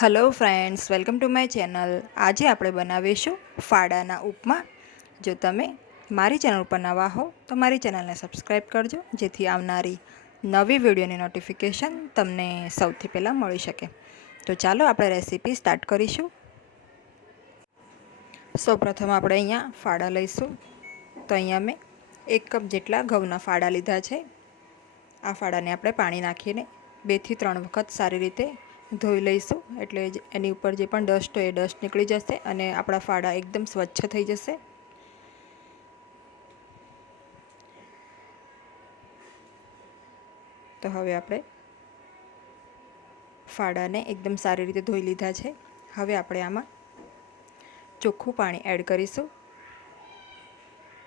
Hello friends welcome to my channel આજે આપણે બનાવીશું ફાડાના ઉપમા. જો તમે મારી ચેનલ ઉપર નવા હો, તો મારી ચેનલને સબસ્ક્રાઈબ કરજો, જેથી આવનારી નવી વિડીયોની નોટિફિકેશન તમને સૌથી પહેલાં મળી શકે. તો ચાલો આપણે રેસીપી સ્ટાર્ટ કરીશું. સૌપ્રથમ આપણે અહીંયા ફાડા લઈશું. તો અહીંયા મેં એક કપ જેટલા ઘઉંના ફાડા લીધા છે. આ ફાડાને આપણે પાણી નાખીને બેથી ત્રણ વખત સારી રીતે ધોઈ લઈશું. એટલે એની ઉપર જે પણ ડસ્ટ હોય એ ડસ્ટ નીકળી જશે અને આપણા ફાડા એકદમ સ્વચ્છ થઈ જશે. તો હવે આપણે ફાડાને એકદમ સારી રીતે ધોઈ લીધા છે. હવે આપણે આમાં ચોખ્ખું પાણી એડ કરીશું.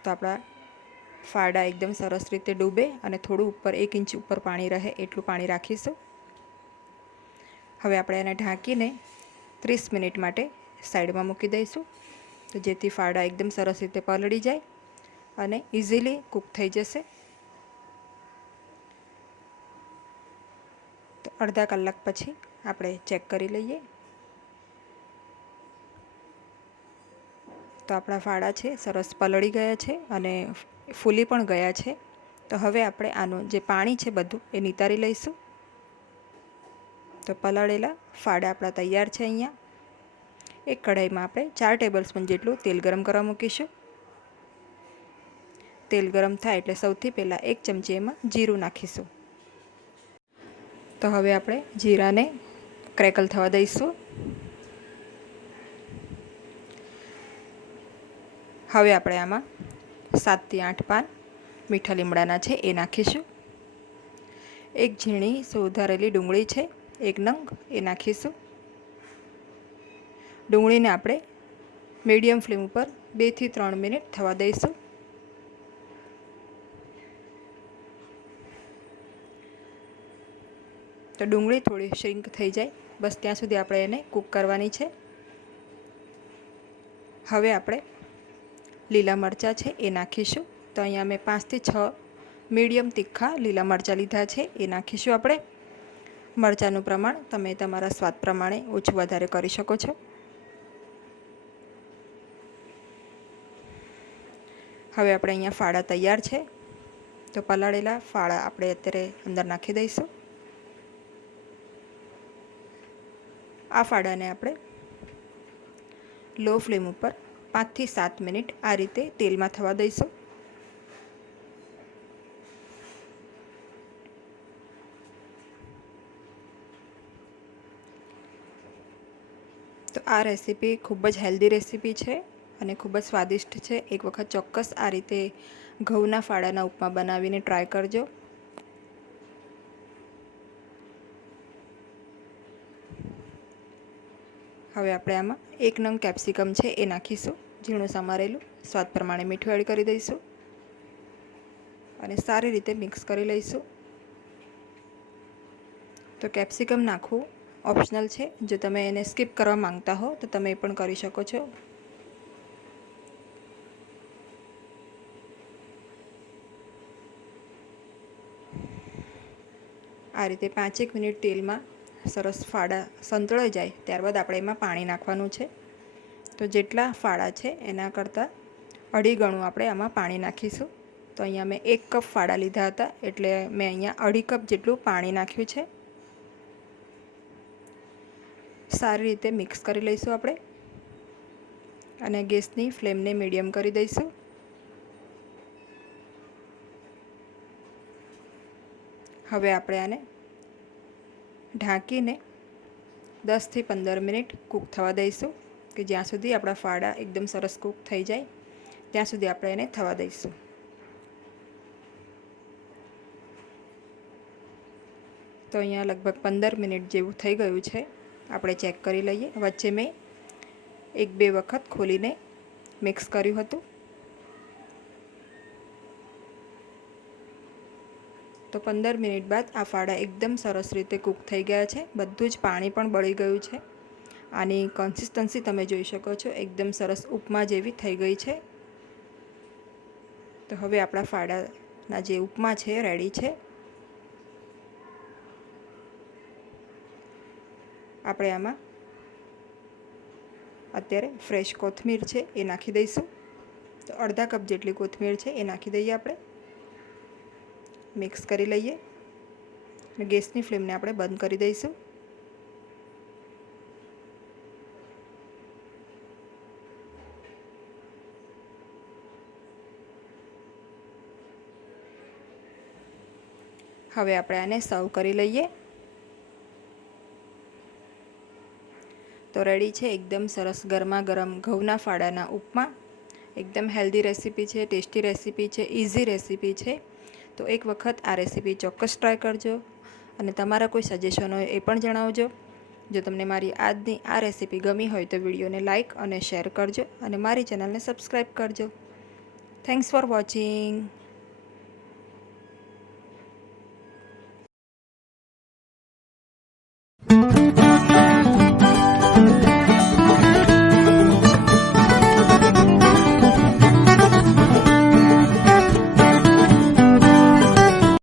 તો આપણા ફાડા એકદમ સરસ રીતે ડૂબે અને થોડું ઉપર, એક ઇંચ ઉપર પાણી રહે એટલું પાણી રાખીશું. હવે આપણે એને ઢાંકીને ત્રીસ મિનિટ માટે સાઈડમાં મૂકી દઈશું. તો જેથી ફાડા એકદમ સરસ રીતે પલળી જાય અને ઇઝીલી કૂક થઈ જશે. તો અડધા કલાક પછી આપણે ચેક કરી લઈએ. તો આપણા ફાડા છે, સરસ પલળી ગયા છે અને ફૂલી પણ ગયા છે. તો હવે આપણે આનું જે પાણી છે બધું એ નિતારી લઈશું. તો પલાળેલા ફાડા આપણા તૈયાર છે અહીંયા. એક કઢાઈમાં આપણે ચાર ટેબલ જેટલું તેલ ગરમ કરવા મૂકીશું. તેલ ગરમ થાય એટલે સૌથી પહેલાં એક ચમચી એમાં જીરું નાખીશું. તો હવે આપણે જીરાને ક્રેકલ થવા દઈશું. હવે આપણે આમાં સાતથી આઠ પાન મીઠા લીમડાના છે એ નાખીશું. એક ઝીણી સુધારેલી ડુંગળી છે એક નંગ એ નાખીશું. ડુંગળીને આપણે મીડિયમ ફ્લેમ ઉપર બેથી ત્રણ મિનિટ થવા દઈશું. તો ડુંગળી થોડી શ્રિંક થઈ જાય. બસ ત્યાં સુધી આપણે એને કૂક કરવાની છે. હવે આપણે લીલા મરચાં છે એ નાખીશું. તો અહીંયા મેં પાંચથી છ મીડિયમ તીખા લીલા મરચાં લીધા છે એ નાખીશું આપણે. મરચાંનું પ્રમાણ તમે તમારા સ્વાદ પ્રમાણે ઓછું વધારે કરી શકો છો. હવે આપણે અહીંયા ફાળા તૈયાર છે. તો પલાળેલા ફાળા આપણે અત્યારે અંદર નાખી દઈશું. આ ફાળાને આપણે લો ફ્લેમ ઉપર પાંચથી સાત મિનિટ આ રીતે તેલમાં થવા દઈશું. તો આ રેસીપી ખૂબ જ હેલ્ધી રેસીપી છે અને ખૂબ જ સ્વાદિષ્ટ છે. એક વખત ચોક્કસ આ રીતે ઘઉંના ફાળાના ઉપમા બનાવીને ટ્રાય કરજો. હવે આપણે આમાં એક નંગ કેપ્સિકમ છે એ નાખીશું, ઝીણું સમારેલું, સ્વાદ પ્રમાણે મીઠું એડ કરી દઈશું અને સારી રીતે મિક્સ કરી લઈશું. તો કેપ્સિકમ નાખવું ઓપ્શનલ છે. જો તમે એને સ્કીપ કરવા માંગતા હો, તો તમે એ પણ કરી શકો છો. આ રીતે પાંચેક મિનિટ તેલમાં સરસ ફાડા સંતળાઈ જાય, ત્યારબાદ આપણે એમાં પાણી નાખવાનું છે. તો જેટલા ફાડા છે એના કરતાં અઢી ગણું આપણે આમાં પાણી નાખીશું. તો અહીંયા મેં એક કપ ફાડા લીધા હતા, એટલે મેં અહીંયા અઢી કપ જેટલું પાણી નાખ્યું છે. સારી રીતે મિક્સ કરી લઈશું આપણે અને ગેસની ફ્લેમને મીડિયમ કરી દઈશું. હવે આપણે આને ઢાંકીને દસથી પંદર મિનિટ કૂક થવા દઈશું કે જ્યાં સુધી આપણા ફાડા એકદમ સરસ કૂક થઈ જાય, ત્યાં સુધી આપણે એને થવા દઈશું. તો અહીંયા લગભગ પંદર મિનિટ જેવું થઈ ગયું છે. આપણે ચેક કરી લઈએ. વચ્ચે મેં એક બે વખત ખોલીને મિક્સ કર્યું હતું. તો પંદર મિનિટ બાદ આ ફાડા એકદમ સરસ રીતે કૂક થઈ ગયા છે. બધું જ પાણી પણ બળી ગયું છે. આની કન્સિસ્ટન્સી તમે જોઈ શકો છો. એકદમ સરસ ઉપમા જેવી થઈ ગઈ છે. તો હવે આપણા ફાડાના જે ઉપમા છે રેડી છે. આપણે આમાં અત્યારે ફ્રેશ કોથમીર છે એ નાખી દઈશું. તો અડધા કપ જેટલી કોથમીર છે એ નાખી દઈએ આપણે. મિક્સ કરી લઈએ. અને ગેસની ફ્લેમને આપણે બંધ કરી દઈશું. હવે આપણે આને સર્વ કરી લઈએ. તો રેડી છે, એકદમ સરસ ગરમા ગરમ ઘઉંના ફાડાના ઉપમા. એકદમ હેલ્ધી રેસીપી છે ટેસ્ટી રેસીપી છે ઇઝી રેસીપી છે. તો એક વખત આ રેસીપી ચોક્કસ ટ્રાય કરજો અને તમારા કોઈ સજેશન હોય એ પણ જણાવજો. જો તમને મારી આજની આ રેસીપી ગમી હોય તો વિડીયોને લાઇક અને શેર કરજો અને મારી ચેનલને સબસ્ક્રાઈબ કરજો. Thanks for watching